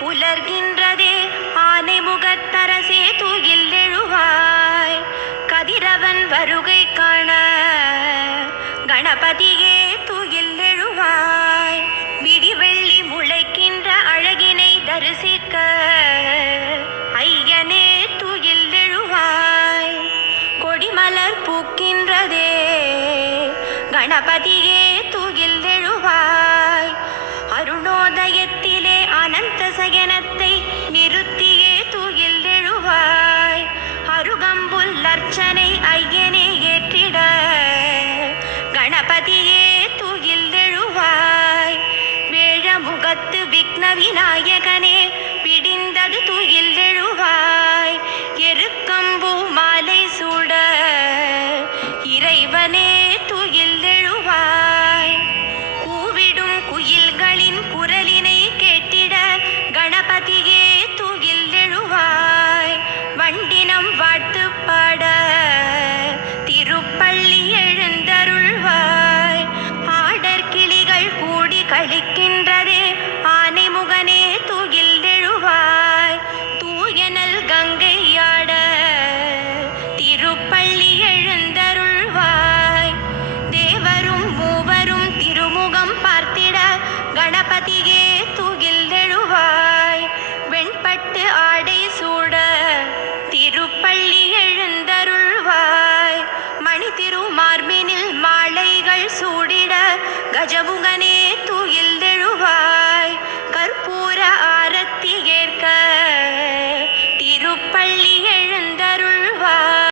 உலர்கின்றதே ஆனை முகத்தரசே தூயில் எழுவாய். கதிரவன் வருகை காண கணபதியே தூயில் எழுவாய். விடிவெள்ளி முளைக்கின்ற அழகினை தரிசிக்க ஐயனே தூயில் எழுவாய். கொடிமலர் பூக்கின்றதே கணபதியே அனந்த சயனத்தை நிறுத்தியே தூயில் எழுவாய் அருகம்புல் அர்ச்சனை ஐயனே ஏற்றிட கணபதியே தூயில் எழுவாய் வேழமுகத்து விக்ன விநாயகனே களிக்கின்றதே ஆனைமுகனே துகில்தெழுவாய் தூயனல் கங்கையாட திருப்பள்ளி எழுந்தருள்வாய். தேவரும் மூவரும் திருமுகம் பார்த்திட கணபதியே துகில்தெழுவாய் வெண்பட்டு ஆடை சூட திருப்பள்ளி எழுந்தருள்வாய். மணி திருமார்பினில் மாலைகள் சூடிட கஜமுகன்